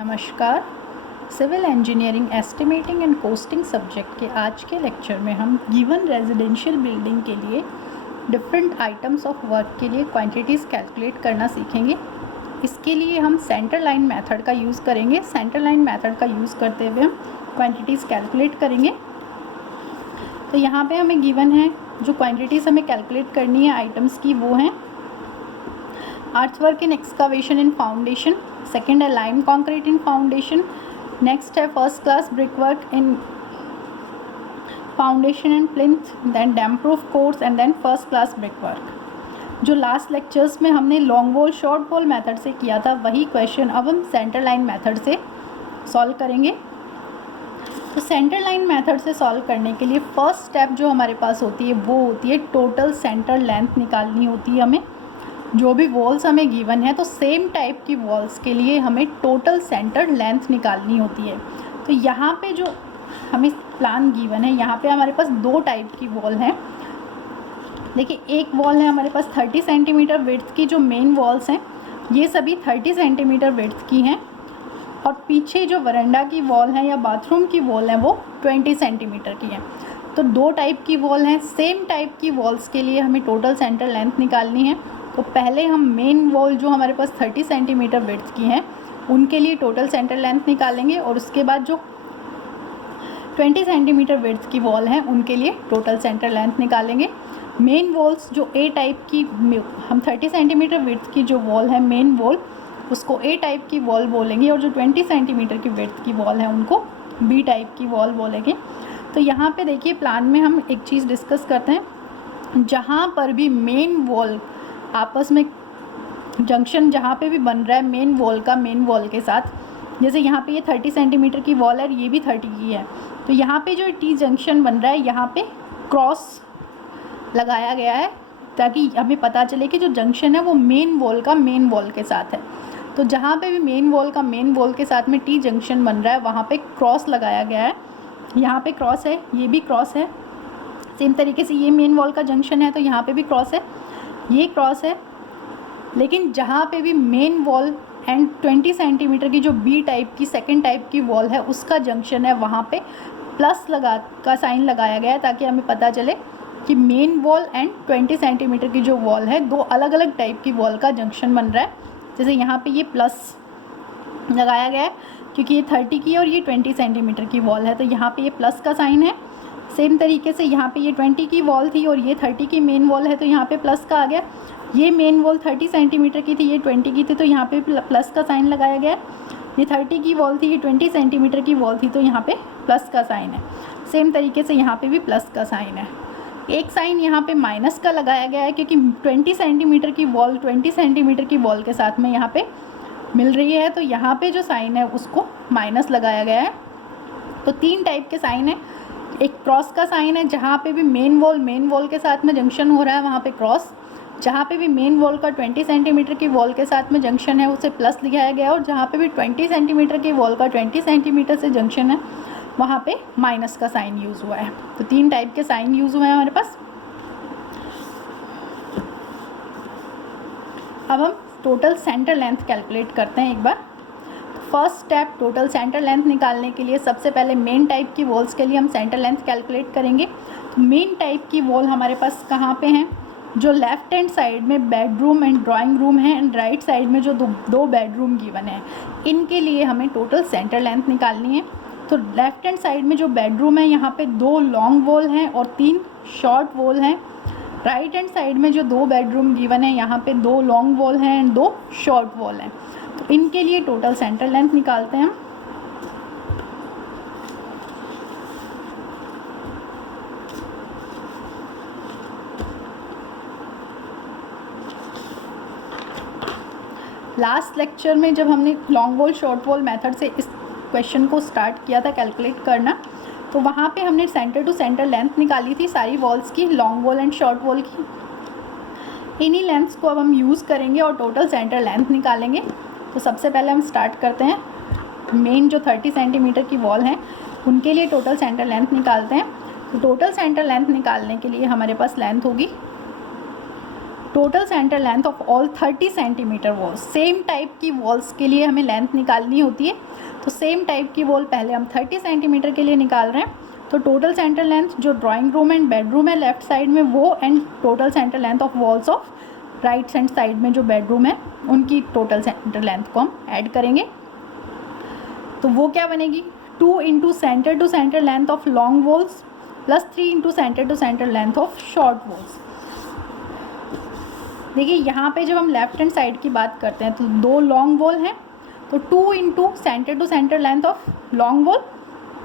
नमस्कार। Civil engineering estimating and costing subject के आज के लेक्चर में हम गिवन रेजिडेंशियल बिल्डिंग के लिए डिफरेंट आइटम्स ऑफ वर्क के लिए क्वांटिटीज़ कैलकुलेट करना सीखेंगे। इसके लिए हम सेंटर लाइन मेथड का यूज़ करेंगे। सेंटर लाइन मेथड का यूज़ करते हुए हम क्वांटिटीज़ कैलकुलेट करेंगे। तो यहाँ पे हमें गिवन है जो क्वांटिटीज़ हमें कैलकुलेट करनी है आइटम्स की, वो हैं earthwork in excavation in foundation, second है lime concrete in foundation, next है first class brick work in foundation and plinth, then damp proof course and then first class brick work. जो last lectures में हमने long wall short wall method से किया था वही question अब हम सेंटर लाइन मेथड से सॉल्व करेंगे। तो सेंटर लाइन मेथड से सॉल्व करने के लिए फर्स्ट स्टेप जो हमारे पास होती है वो होती है टोटल सेंटर लेंथ निकालनी होती है हमें। जो भी वॉल्स हमें गिवन है तो सेम टाइप की वॉल्स के लिए हमें टोटल सेंटर लेंथ निकालनी होती है। तो यहाँ पे जो हमें प्लान गिवन है यहाँ पे हमारे पास दो टाइप की वॉल हैं। देखिए, एक वॉल है हमारे पास 30 सेंटीमीटर विड्थ की, जो मेन वॉल्स हैं ये सभी 30 सेंटीमीटर विड्थ की हैं, और पीछे जो वरांडा की वॉल है या बाथरूम की वॉल है वो 20 सेंटीमीटर की है। तो दो टाइप की वॉल हैं। सेम टाइप की वॉल्स के लिए हमें टोटल सेंटर लेंथ निकालनी है। तो पहले हम मेन वॉल जो हमारे पास 30 सेंटीमीटर विड्थ की हैं उनके लिए टोटल सेंटर लेंथ निकालेंगे, और उसके बाद जो 20 सेंटीमीटर विड्थ की वॉल है उनके लिए टोटल सेंटर लेंथ निकालेंगे। मेन वॉल्स जो ए टाइप की, हम 30 सेंटीमीटर विड्थ की जो वॉल है मेन वॉल उसको ए टाइप की वॉल बोलेंगे, और जो 20 सेंटीमीटर की विड्थ की वॉल है उनको बी टाइप की वॉल बोलेंगे। तो यहाँ पे देखिए, प्लान में हम एक चीज़ डिस्कस करते हैं। जहाँ पर भी मेन वॉल आपस में जंक्शन जहाँ पे भी बन रहा है मेन वॉल का मेन वॉल के साथ, जैसे यहाँ पे ये 30 सेंटीमीटर की वॉल है और ये भी 30 की है, तो यहाँ पे जो टी जंक्शन बन रहा है यहाँ पे क्रॉस लगाया गया है ताकि हमें पता चले कि जो जंक्शन है वो मेन वॉल का मेन वॉल के साथ है। तो जहाँ पे भी मेन वॉल का मेन वॉल के साथ में टी जंक्शन बन रहा है वहाँ पे क्रॉस लगाया गया है। यहाँ पे क्रॉस है, ये भी क्रॉस है। सेम तरीके से ये मेन वॉल का जंक्शन है तो यहाँ पे भी क्रॉस है, ये क्रॉस है। लेकिन जहाँ पे भी मेन वॉल एंड 20 सेंटीमीटर की जो बी टाइप की सेकेंड टाइप की वॉल है उसका जंक्शन है, वहाँ पे प्लस का साइन लगाया गया है ताकि हमें पता चले कि मेन वॉल एंड 20 सेंटीमीटर की जो वॉल है दो अलग अलग टाइप की वॉल का जंक्शन बन रहा है। जैसे यहाँ पे ये प्लस लगाया गया है क्योंकि ये 30 की और ये 20 सेंटीमीटर की वॉल है, तो यहाँ पे ये प्लस का साइन है। सेम तरीके से यहाँ पे ये 20 की वॉल थी और ये 30 की मेन वॉल है तो यहाँ पे प्लस का आ गया। ये मेन वॉल 30 सेंटीमीटर की थी, ये 20 की थी, तो यहाँ पे प्लस का साइन लगाया गया। ये 30 की वॉल थी, ये 20 सेंटीमीटर की वॉल थी, तो यहाँ पे प्लस का साइन है। सेम तरीके से यहाँ पे भी प्लस का साइन है। एक साइन यहाँ पे माइनस का लगाया गया है क्योंकि 20 सेंटीमीटर की वॉल 20 सेंटीमीटर की वॉल के साथ में यहाँ पे मिल रही है, तो यहाँ पे जो साइन है उसको माइनस लगाया गया है। तो तीन टाइप के साइन है। एक क्रॉस का साइन है, जहाँ पे भी मेन वॉल के साथ में जंक्शन हो रहा है वहाँ पे क्रॉस। जहाँ पे भी मेन वॉल का 20 सेंटीमीटर की वॉल के साथ में जंक्शन है उसे प्लस दिखाया गया है, और जहाँ पे भी 20 सेंटीमीटर की वॉल का 20 सेंटीमीटर से जंक्शन है वहाँ पे माइनस का साइन यूज़ हुआ है। तो तीन टाइप के साइन यूज़ हुए हैं हमारे पास। अब हम टोटल सेंटर लेंथ कैलकुलेट करते हैं एक बार। First step, total centre length निकालने के लिए सबसे पहले मेन टाइप की वॉल्स के लिए हम सेंटर लेंथ कैलकुलेट करेंगे। तो मेन टाइप की वॉल हमारे पास कहाँ पे हैं? जो लेफ्ट हैंड साइड में बेडरूम एंड ड्राइंग रूम है एंड राइट साइड में जो दो बेडरूम गिवन है, इनके लिए हमें टोटल सेंटर लेंथ निकालनी है। तो लेफ्ट हैंड साइड में जो बेडरूम है यहाँ पे 2 लॉन्ग वॉल हैं और 3 शॉर्ट वॉल हैं। राइट हैंड साइड में जो 2 बेडरूम गिवन है यहाँ पे 2 लॉन्ग वॉल हैं एंड 2 शॉर्ट वॉल हैं। तो इनके लिए टोटल सेंटर लेंथ निकालते हैं हम। लास्ट लेक्चर में जब हमने long wall short wall method से इस क्वेश्चन को स्टार्ट किया था कैलकुलेट करना, तो वहाँ पे हमने सेंटर टू सेंटर लेंथ निकाली थी सारी वॉल्स की, long wall and short wall की। इन्हीं लेंथ्स को अब हम यूज़ करेंगे और टोटल सेंटर लेंथ निकालेंगे। तो सबसे पहले हम स्टार्ट करते हैं मेन जो 30 सेंटीमीटर की वॉल हैं उनके लिए टोटल सेंटर लेंथ निकालते हैं। तो टोटल सेंटर लेंथ निकालने के लिए हमारे पास लेंथ होगी total centre length of all 30 centimetre walls. Same type की वॉल्स के लिए हमें लेंथ निकालनी होती है, तो सेम टाइप की वॉल पहले हम 30 सेंटीमीटर के लिए निकाल रहे हैं। तो टोटल सेंटर लेंथ जो ड्राइंग रूम एंड बेडरूम है लेफ्ट साइड में वो, and total centre length of walls of right hand side में जो बेडरूम है उनकी टोटल सेंटर लेंथ को हम ऐड करेंगे। तो वो क्या बनेगी, 2 into centre to centre length of long walls plus 3 into centre to centre length of short walls. देखिए यहाँ पे जब हम लेफ्ट हैंड साइड की बात करते हैं तो 2 लॉन्ग वॉल हैं, तो 2 into centre to centre length of long wall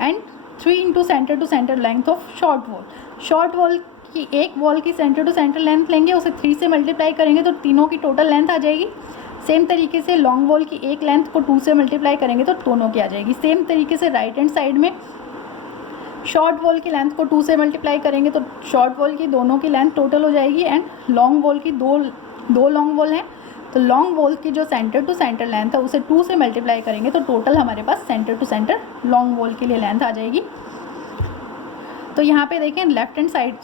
and 3 into centre to centre length of short wall. Short wall की एक वॉल की सेंटर टू सेंटर लेंथ लेंगे, उसे 3 से मल्टीप्लाई करेंगे तो तीनों की टोटल लेंथ आ जाएगी। सेम तरीके से लॉन्ग वॉल की एक लेंथ को 2 से मल्टीप्लाई करेंगे तो दोनों की आ जाएगी। सेम तरीके से राइट हैंड साइड में शॉर्ट वॉल की लेंथ को 2 से मल्टीप्लाई करेंगे तो शॉर्ट वॉल की दोनों की लेंथ टोटल हो जाएगी, एंड लॉन्ग वॉल की दो लॉन्ग वॉल हैं तो लॉन्ग वॉल की जो सेंटर टू सेंटर लेंथ है उसे 2 से मल्टीप्लाई करेंगे तो टोटल हमारे पास centre to centre long wall के लिए लेंथ आ जाएगी। तो यहाँ पे देखें लेफ्ट हैंड साइड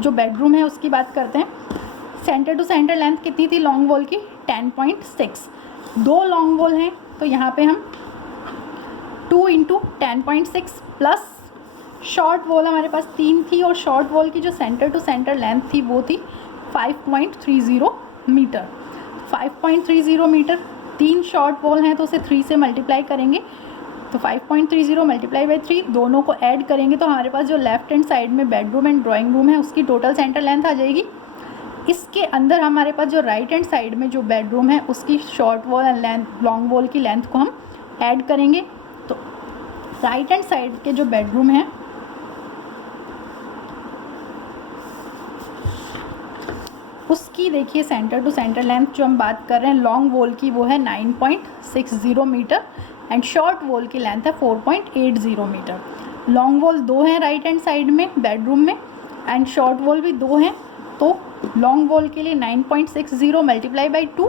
जो बेडरूम है उसकी बात करते हैं। सेंटर टू सेंटर लेंथ कितनी थी लॉन्ग वॉल की, 10.6। 2 लॉन्ग वॉल हैं तो यहाँ पे हम 2 इंटू 10.6 प्लस शॉर्ट वॉल हमारे पास 3 थी, और शॉर्ट वॉल की जो सेंटर टू सेंटर लेंथ थी वो थी 5.30 मीटर। 5.30 मीटर, 3 शॉर्ट वॉल हैं तो उसे 3 से मल्टीप्लाई करेंगे तो 5.30 मल्टीप्लाई बाई 3, दोनों को ऐड करेंगे तो हमारे पास जो लेफ्ट हैंड साइड में बेडरूम एंड ड्राइंग रूम है उसकी टोटल सेंटर लेंथ आ जाएगी। इसके अंदर हमारे पास जो राइट हैंड साइड में जो बेडरूम है उसकी short wall and length long wall की लेंथ को हम ऐड करेंगे। तो राइट हैंड साइड के जो बेडरूम है उसकी देखिए सेंटर टू सेंटर लेंथ जो हम बात कर रहे हैं लॉन्ग वॉल की वो है 9.60 मीटर एंड शॉर्ट वॉल की लेंथ है 4.80 मीटर। लॉन्ग वॉल 2 हैं राइट हैंड साइड में बेडरूम में एंड शॉर्ट वॉल भी 2 हैं, तो लॉन्ग वॉल के लिए 9.60 multiply by 2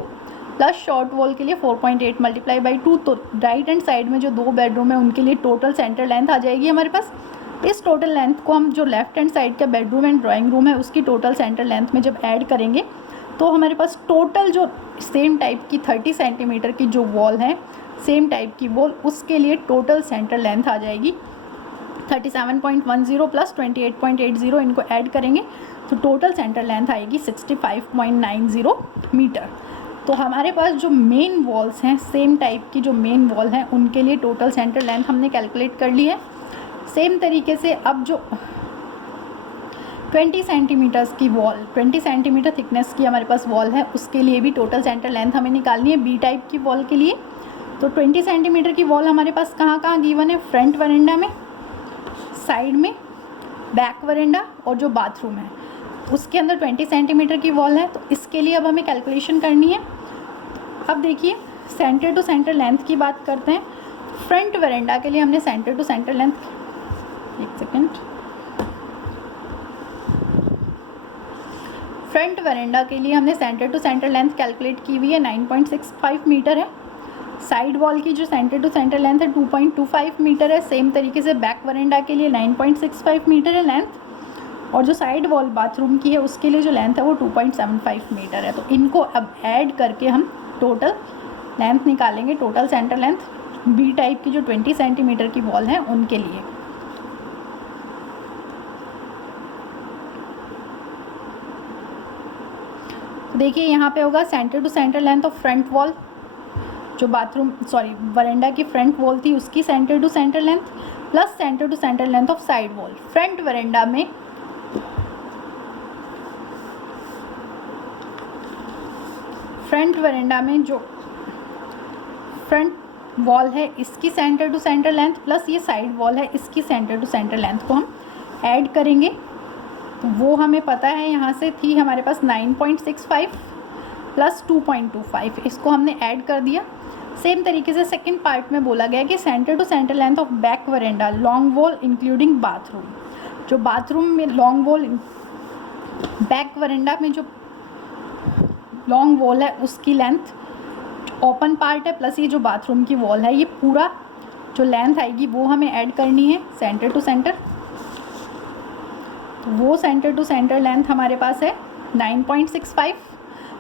plus short wall के लिए 4.8 मल्टीप्लाई बाई 2, तो राइट हैंड साइड में जो 2 बेडरूम है उनके लिए टोटल सेंटर लेंथ आ जाएगी हमारे पास। इस टोटल लेंथ को हम जो लेफ्ट हैंड साइड का बेडरूम एंड ड्राइंग रूम है उसकी टोटल सेंटर लेंथ में जब ऐड करेंगे तो हमारे पास टोटल जो सेम टाइप की 30 सेंटीमीटर की जो वॉल है, सेम टाइप की वॉल, उसके लिए टोटल सेंटर लेंथ आ जाएगी 37.10 प्लस 28.80, इनको ऐड करेंगे तो टोटल सेंटर लेंथ आएगी 65.90 मीटर। तो हमारे पास जो मेन वॉल्स हैं, सेम टाइप की जो मेन वॉल हैं उनके लिए टोटल सेंटर लेंथ हमने कैलकुलेट कर ली है। सेम तरीके से अब जो 20 सेंटीमीटर्स की वॉल, 20 सेंटीमीटर थिकनेस की हमारे पास वॉल है उसके लिए भी टोटल सेंटर लेंथ हमें निकालनी है बी टाइप की वॉल के लिए। तो 20 सेंटीमीटर की वॉल हमारे पास कहाँ कहाँ गिवन है, फ्रंट वरेंडा में, साइड में, बैक वरेंडा और जो बाथरूम है उसके अंदर 20 सेंटीमीटर की वॉल है। तो इसके लिए अब हमें कैलकुलेशन करनी है। अब देखिए सेंटर टू सेंटर लेंथ की बात करते हैं। फ्रंट वरेंडा के लिए हमने सेंटर टू सेंटर लेंथ, एक सेकेंड, फ्रंट वरेंडा के लिए हमने centre to centre length calculate की हुई है 9.65 मीटर है। साइड वॉल की जो सेंटर टू सेंटर लेंथ है 2.25 मीटर है। सेम तरीके से बैक वरेंडा के लिए 9.65 मीटर है लेंथ, और जो साइड वॉल बाथरूम की है उसके लिए जो लेंथ है वो 2.75 मीटर है। तो इनको अब ऐड करके हम टोटल लेंथ निकालेंगे, total centre length B type की जो 20 सेंटीमीटर की वॉल है उनके लिए। देखिए यहाँ पे होगा centre to centre length of front wall, जो बाथरूम वरेंडा की फ्रंट वॉल थी उसकी centre to centre length plus centre to centre length of side wall. Front veranda में जो फ्रंट वॉल है इसकी centre to centre length plus ये side wall है इसकी सेंटर टू सेंटर लेंथ को हम ऐड करेंगे। तो वो हमें पता है यहाँ से थी हमारे पास 9.65 प्लस 2.25, इसको हमने ऐड कर दिया। सेम तरीके से सेकंड पार्ट में बोला गया कि centre to centre length of back veranda long wall including bathroom, जो बाथरूम में लॉन्ग वॉल, बैक वरेंडा में जो लॉन्ग वॉल है उसकी लेंथ ओपन पार्ट है प्लस ये जो बाथरूम की वॉल है, ये पूरा जो लेंथ आएगी वो हमें ऐड करनी है सेंटर टू सेंटर। तो वो सेंटर टू सेंटर लेंथ हमारे पास है 9.65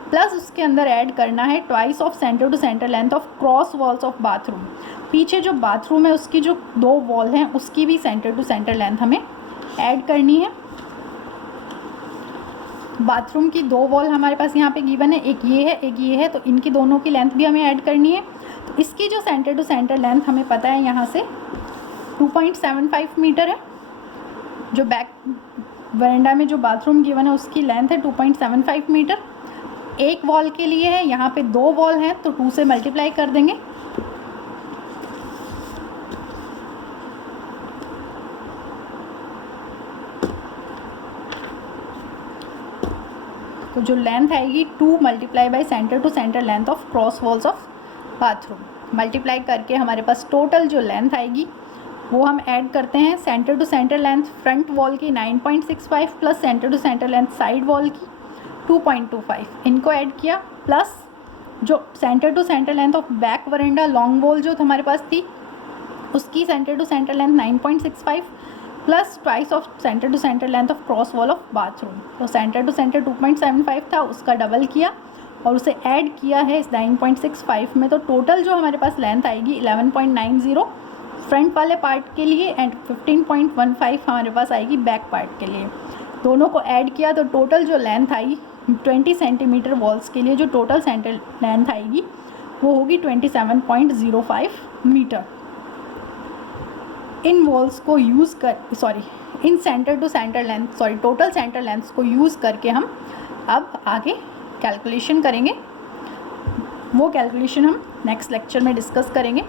प्लस उसके अंदर ऐड करना है twice of centre to centre length of cross walls of bathroom. पीछे जो बाथरूम है उसकी जो 2 वॉल हैं उसकी भी सेंटर टू सेंटर लेंथ हमें ऐड करनी है। बाथरूम की 2 वॉल हमारे पास यहाँ पे गिवन है, एक ये है, तो इनकी दोनों की लेंथ भी हमें ऐड करनी है। तो इसकी जो सेंटर टू सेंटर लेंथ हमें पता है यहाँ से 2.75 मीटर है। जो बैक वरांडा में जो बाथरूम गिवन है उसकी लेंथ है 2.75 मीटर। एक वॉल के लिए है, यहाँ पे 2 वॉल हैं तो 2 से मल्टीप्लाई कर देंगे। तो जो लेंथ आएगी 2 multiply by centre to centre length of cross walls of bathroom, multiply करके हमारे पास टोटल जो लेंथ आएगी वो हम ऐड करते हैं। Centre to centre length front wall की 9.65 plus centre to centre length side wall की 2.25, इनको ऐड किया, प्लस जो centre to centre length of back veranda long wall जो हमारे पास थी उसकी centre to centre length 9.65 plus twice of centre to centre length of cross wall of bathroom. तो सेंटर टू सेंटर 2.75 था, उसका डबल किया और उसे ऐड किया है इस 9.65 में। तो टोटल जो हमारे पास लेंथ आएगी 11.90 फ्रंट वाले पार्ट के लिए एंड 15.15 हमारे पास आएगी बैक पार्ट के लिए। दोनों को ऐड किया तो टोटल जो लेंथ आई 20 सेंटीमीटर वॉल्स के लिए जो टोटल सेंटर लेंथ आएगी वो होगी 27.05 मीटर। इन वॉल्स को यूज़ कर इन centre to centre length total centre lengths को यूज़ करके हम अब आगे कैलकुलेशन करेंगे। वो कैलकुलेशन हम नेक्स्ट लेक्चर में डिस्कस करेंगे।